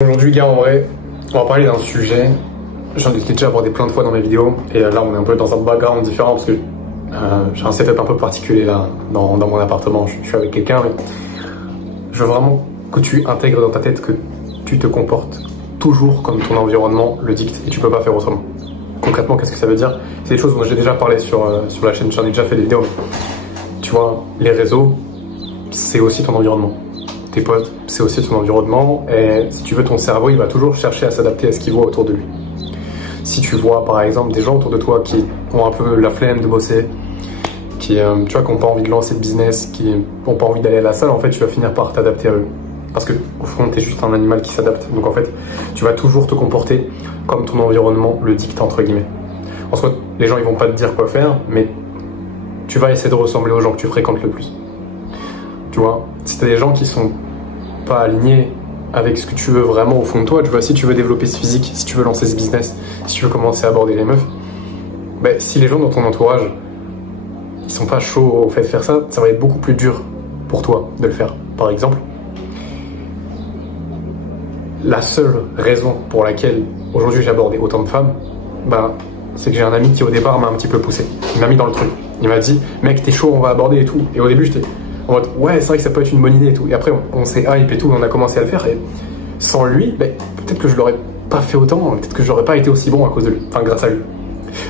Aujourd'hui, gars, en vrai, on va parler d'un sujet. J'en ai déjà abordé plein de fois dans mes vidéos. Et là, on est un peu dans un background différent parce que j'ai un setup un peu particulier là, dans mon appartement. Je suis avec quelqu'un, mais je veux vraiment que tu intègres dans ta tête que tu te comportes toujours comme ton environnement le dicte et tu peux pas faire autrement. Concrètement, qu'est-ce que ça veut dire? C'est des choses dont j'ai déjà parlé sur la chaîne, j'en ai déjà fait des vidéos. Mais tu vois, les réseaux, c'est aussi ton environnement. Tes potes, c'est aussi ton environnement, et si tu veux, ton cerveau, il va toujours chercher à s'adapter à ce qu'il voit autour de lui. Si tu vois, par exemple, des gens autour de toi qui ont un peu la flemme de bosser, qui n'ont pas envie de lancer de business, qui n'ont pas envie d'aller à la salle, en fait, tu vas finir par t'adapter à eux. Parce que, au fond, tu es juste un animal qui s'adapte. Donc, en fait, tu vas toujours te comporter comme ton environnement le dicte, entre guillemets. En soi, les gens, ils vont pas te dire quoi faire, mais tu vas essayer de ressembler aux gens que tu fréquentes le plus. Tu vois, si tu as des gens qui sont pas alignés avec ce que tu veux vraiment au fond de toi, tu vois, si tu veux développer ce physique, si tu veux lancer ce business, si tu veux commencer à aborder les meufs, ben, si les gens dans ton entourage ils sont pas chauds au fait de faire ça, ça va être beaucoup plus dur pour toi de le faire. Par exemple, la seule raison pour laquelle aujourd'hui j'ai abordé autant de femmes, ben, c'est que j'ai un ami qui au départ m'a un petit peu poussé. Il m'a mis dans le truc. Il m'a dit, mec, t'es chaud, on va aborder et tout. Et au début, j'étais en mode, ouais, c'est vrai que ça peut être une bonne idée et tout. Et après, on s'est hype et tout, on a commencé à le faire. Et sans lui, ben, peut-être que je l'aurais pas fait autant, peut-être que j'aurais pas été aussi bon à cause de lui, enfin grâce à lui.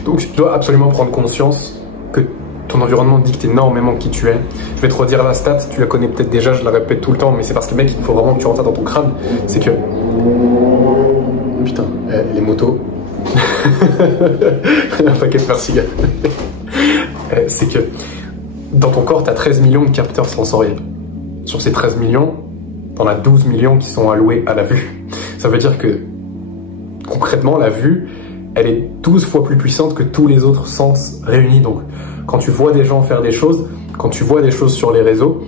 Donc, tu dois absolument prendre conscience que ton environnement dicte énormément qui tu es. Je vais te redire la stat, tu la connais peut-être déjà, je la répète tout le temps, mais c'est parce que, mec, il faut vraiment que tu rentres ça dans ton crâne. C'est que. Putain, les motos. Un paquet de merci, gars. C'est que dans ton corps, tu as 13 millions de capteurs sensoriels. Sur ces 13 millions, tu en as 12 millions qui sont alloués à la vue. Ça veut dire que, concrètement, la vue, elle est 12 fois plus puissante que tous les autres sens réunis. Donc, quand tu vois des gens faire des choses, quand tu vois des choses sur les réseaux,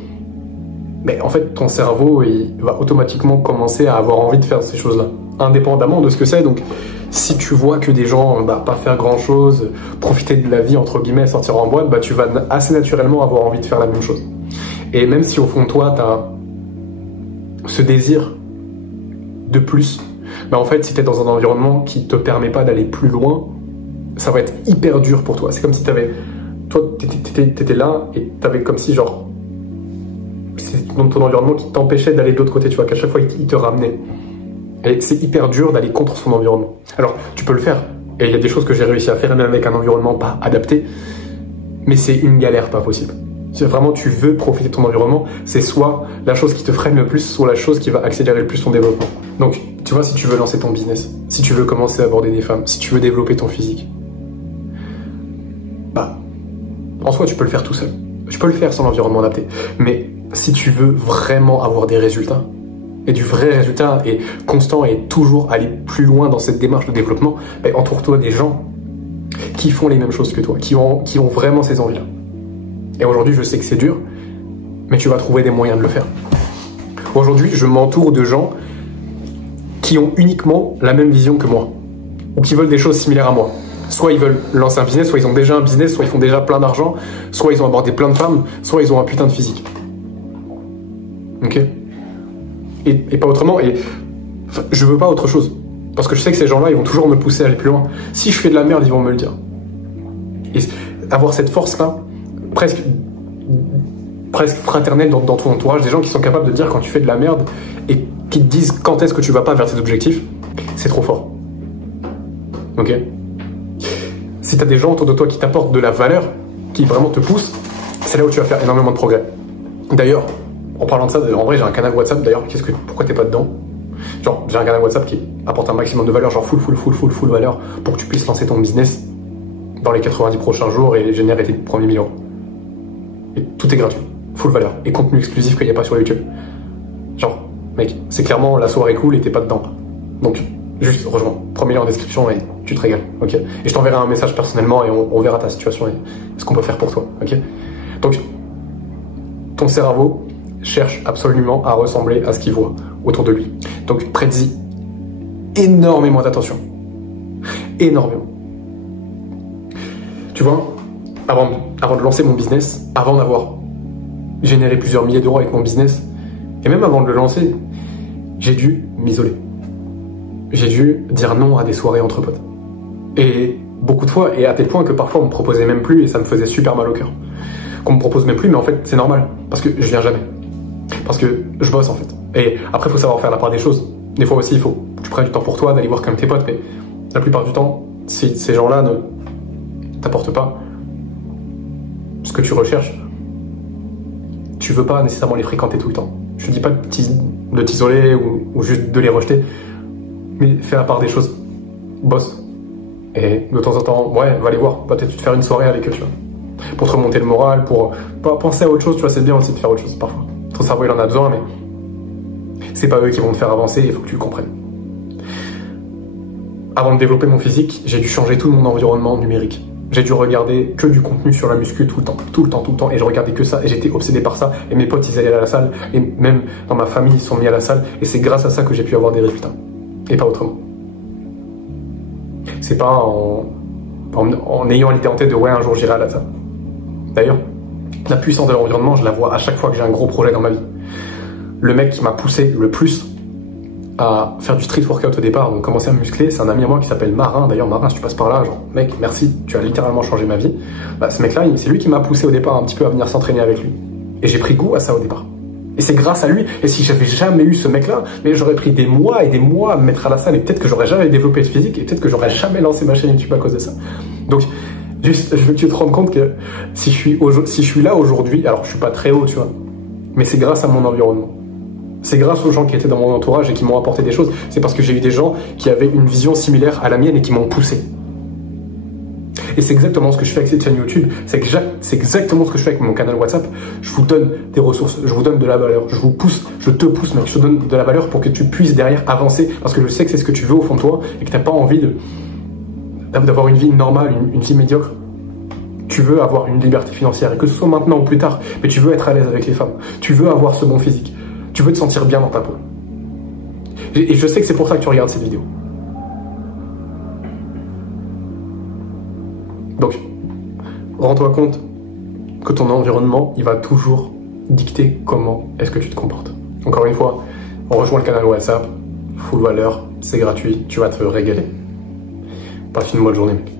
mais en fait, ton cerveau, il va automatiquement commencer à avoir envie de faire ces choses-là, indépendamment de ce que c'est. Donc, si tu vois que des gens pas faire grand-chose, profiter de la vie, entre guillemets, sortir en boîte, tu vas assez naturellement avoir envie de faire la même chose. Et même si au fond de toi, tu as ce désir de plus, en fait, si tu es dans un environnement qui te permet pas d'aller plus loin, ça va être hyper dur pour toi. C'est comme si toi, t'étais là et t'avais comme si, genre, c'est ton environnement qui t'empêchait d'aller de l'autre côté, tu vois, qu'à chaque fois, il te ramenait. Et c'est hyper dur d'aller contre son environnement. Alors, tu peux le faire. Et il y a des choses que j'ai réussi à faire, même avec un environnement pas adapté. Mais c'est une galère pas possible. Si vraiment tu veux profiter de ton environnement, c'est soit la chose qui te freine le plus, soit la chose qui va accélérer le plus ton développement. Donc, tu vois, si tu veux lancer ton business, si tu veux commencer à aborder des femmes, si tu veux développer ton physique, en soi, tu peux le faire tout seul. Tu peux le faire sans l'environnement adapté. Mais si tu veux vraiment avoir des résultats, et du vrai résultat, et constant, et toujours aller plus loin dans cette démarche de développement, entoure-toi des gens qui font les mêmes choses que toi, qui ont vraiment ces envies-là. Et aujourd'hui, je sais que c'est dur, mais tu vas trouver des moyens de le faire. Aujourd'hui, je m'entoure de gens qui ont uniquement la même vision que moi, ou qui veulent des choses similaires à moi. Soit ils veulent lancer un business, soit ils ont déjà un business, soit ils font déjà plein d'argent, soit ils ont abordé plein de femmes, soit ils ont un putain de physique. Ok? Et pas autrement. Et enfin, je veux pas autre chose. Parce que je sais que ces gens-là, ils vont toujours me pousser à aller plus loin. Si je fais de la merde, ils vont me le dire. Et avoir cette force-là, presque fraternelle dans ton entourage, des gens qui sont capables de dire quand tu fais de la merde et qui te disent quand est-ce que tu vas pas vers tes objectifs, c'est trop fort. Ok? Si tu as des gens autour de toi qui t'apportent de la valeur, qui vraiment te poussent, c'est là où tu vas faire énormément de progrès. D'ailleurs, en parlant de ça, en vrai, j'ai un canal WhatsApp, d'ailleurs, pourquoi t'es pas dedans? Genre, j'ai un canal WhatsApp qui apporte un maximum de valeur, genre full valeur, pour que tu puisses lancer ton business dans les 90 prochains jours et générer tes premiers 1000 €. Et tout est gratuit, full valeur, et contenu exclusif qu'il n'y a pas sur YouTube. Genre, mec, c'est clairement la soirée cool et t'es pas dedans. Donc, juste rejoins, premier lien en description et tu te régales, ok? Et je t'enverrai un message personnellement et on verra ta situation et ce qu'on peut faire pour toi, ok? Donc, ton cerveau cherche absolument à ressembler à ce qu'il voit autour de lui. Donc, prête-y énormément d'attention. Énormément. Tu vois, avant de lancer mon business, avant d'avoir généré plusieurs milliers d'euros avec mon business, et même avant de le lancer, j'ai dû m'isoler. j'ai dû dire non à des soirées entre potes. Et beaucoup de fois, et à tel point que parfois on me proposait même plus et ça me faisait super mal au cœur. Qu'on me propose même plus, mais en fait c'est normal, parce que je viens jamais. Parce que je bosse en fait. Et après il faut savoir faire la part des choses. Des fois aussi il faut que tu prennes du temps pour toi, d'aller voir quand même tes potes, mais la plupart du temps, si ces gens-là ne t'apportent pas ce que tu recherches, tu veux pas nécessairement les fréquenter tout le temps. Je te dis pas de t'isoler ou juste de les rejeter, mais fais la part des choses. Bosse. Et de temps en temps, ouais, va les voir. Va peut-être te faire une soirée avec eux, tu vois. Pour te remonter le moral, pour pas penser à autre chose, tu vois, c'est bien aussi de faire autre chose parfois. Ton cerveau, il en a besoin, mais c'est pas eux qui vont te faire avancer, il faut que tu le comprennes. Avant de développer mon physique, j'ai dû changer tout mon environnement numérique. J'ai dû regarder que du contenu sur la muscu tout le temps, et je regardais que ça, et j'étais obsédé par ça, et mes potes, ils allaient à la salle, et même dans ma famille, ils sont mis à la salle, et c'est grâce à ça que j'ai pu avoir des résultats, et pas autrement. C'est pas en ayant l'idée en tête de ouais, un jour j'irai à la salle. D'ailleurs, la puissance de l'environnement, je la vois à chaque fois que j'ai un gros projet dans ma vie. Le mec qui m'a poussé le plus à faire du street workout au départ, donc commencer à me muscler, c'est un ami à moi qui s'appelle Marin. D'ailleurs, Marin, si tu passes par là, genre, mec, merci, tu as littéralement changé ma vie. Bah, ce mec-là, c'est lui qui m'a poussé au départ un petit peu à venir s'entraîner avec lui. Et j'ai pris goût à ça au départ. Et c'est grâce à lui. Et si j'avais jamais eu ce mec-là, mais j'aurais pris des mois et des mois à me mettre à la salle, et peut-être que j'aurais jamais développé le physique, et peut-être que j'aurais jamais lancé ma chaîne YouTube à cause de ça. Donc, juste, je veux que tu te rendes compte que si je suis là aujourd'hui, alors je suis pas très haut, tu vois, mais c'est grâce à mon environnement. C'est grâce aux gens qui étaient dans mon entourage et qui m'ont apporté des choses. C'est parce que j'ai eu des gens qui avaient une vision similaire à la mienne et qui m'ont poussé. Et c'est exactement ce que je fais avec cette chaîne YouTube. C'est exactement ce que je fais avec mon canal WhatsApp. Je vous donne des ressources, je vous donne de la valeur, je vous pousse, je te pousse, mec, je te donne de la valeur pour que tu puisses derrière avancer. Parce que je sais que c'est ce que tu veux au fond de toi et que tu n'as pas envie d'avoir une vie normale, une vie médiocre. Tu veux avoir une liberté financière, et que ce soit maintenant ou plus tard, mais tu veux être à l'aise avec les femmes. Tu veux avoir ce bon physique. Tu veux te sentir bien dans ta peau. Et je sais que c'est pour ça que tu regardes cette vidéo. Donc, rends-toi compte que ton environnement, il va toujours dicter comment est-ce que tu te comportes. Encore une fois, rejoins le canal WhatsApp, full valeur, c'est gratuit, tu vas te régaler. Passe une bonne journée, mec.